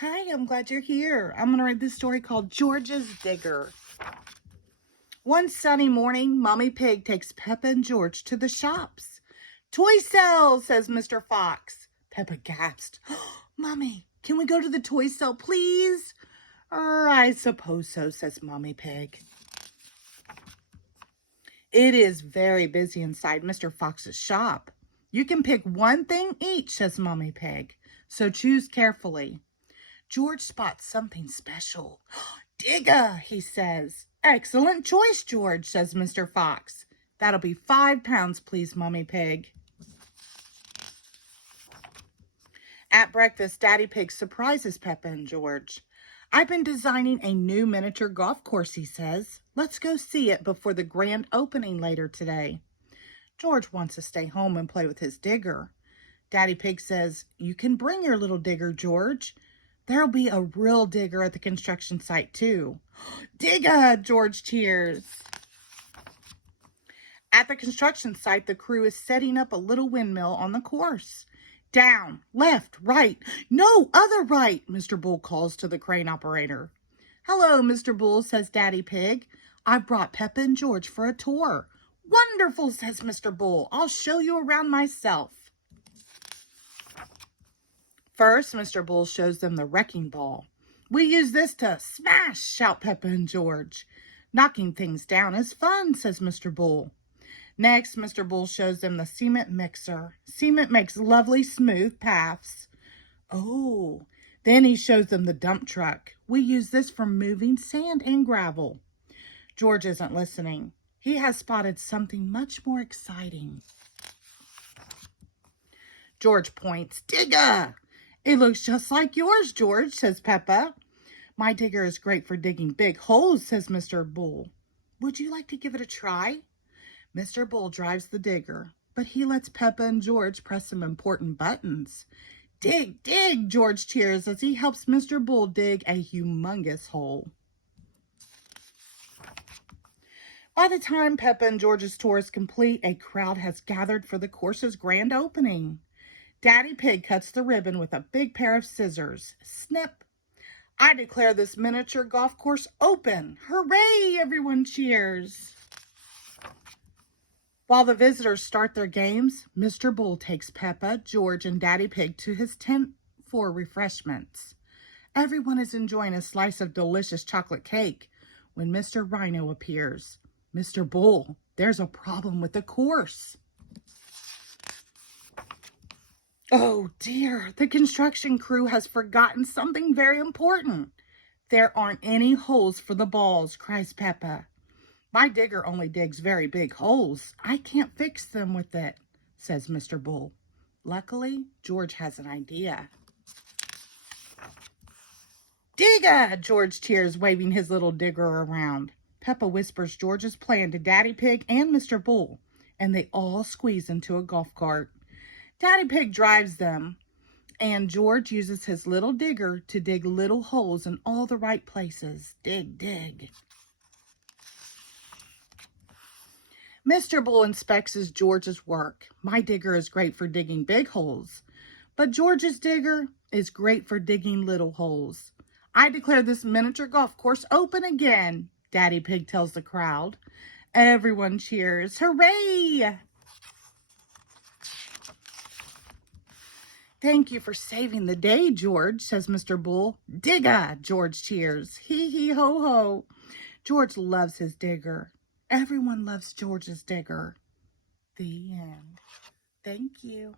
Hi, I'm glad you're here. I'm going to read this story called George's Digger. One sunny morning, Mommy Pig takes Peppa and George to the shops. Toy sale, says Mr. Fox. Peppa gasped. Mommy, can we go to the toy sale, please? I suppose so, says Mommy Pig. It is very busy inside Mr. Fox's shop. You can pick one thing each, says Mommy Pig. So choose carefully. George spots something special. Digga, he says. Excellent choice, George, says Mr. Fox. That'll be 5 pounds, please, Mommy Pig. At breakfast, Daddy Pig surprises Peppa and George. I've been designing a new miniature golf course, he says. Let's go see it before the grand opening later today. George wants to stay home and play with his digger. Daddy Pig says, you can bring your little digger, George. There'll be a real digger at the construction site, too. Digga! George cheers. At the construction site, the crew is setting up a little windmill on the course. Down, left, right. No, other right, Mr. Bull calls to the crane operator. Hello, Mr. Bull, says Daddy Pig. I've brought Peppa and George for a tour. Wonderful, says Mr. Bull. I'll show you around myself. First, Mr. Bull shows them the wrecking ball. We use this to smash, shout Peppa and George. Knocking things down is fun, says Mr. Bull. Next, Mr. Bull shows them the cement mixer. Cement makes lovely smooth paths. Oh, then he shows them the dump truck. We use this for moving sand and gravel. George isn't listening. He has spotted something much more exciting. George points. Digga! It looks just like yours, George, says Peppa. My digger is great for digging big holes, says Mr. Bull. Would you like to give it a try? Mr. Bull drives the digger, but he lets Peppa and George press some important buttons. Dig, dig, George cheers as he helps Mr. Bull dig a humongous hole. By the time Peppa and George's tour is complete, a crowd has gathered for the course's grand opening. Daddy Pig cuts the ribbon with a big pair of scissors. Snip! I declare this miniature golf course open. Hooray! Everyone cheers. While the visitors start their games, Mr. Bull takes Peppa, George, and Daddy Pig to his tent for refreshments. Everyone is enjoying a slice of delicious chocolate cake when Mr. Rhino appears. Mr. Bull, there's a problem with the course. Oh dear, the construction crew has forgotten something very important. There aren't any holes for the balls, cries Peppa. My digger only digs very big holes. I can't fix them with it, says Mr. Bull. Luckily, George has an idea. Digga! George cheers, waving his little digger around. Peppa whispers George's plan to Daddy Pig and Mr. Bull, and they all squeeze into a golf cart. Daddy Pig drives them, and George uses his little digger to dig little holes in all the right places. Dig, dig. Mr. Bull inspects George's work. My digger is great for digging big holes, but George's digger is great for digging little holes. I declare this miniature golf course open again, Daddy Pig tells the crowd. Everyone cheers. Hooray! Thank you for saving the day, George, says Mr. Bull. Digga! George cheers. Hee hee ho ho. George loves his digger. Everyone loves George's digger. The end. Thank you.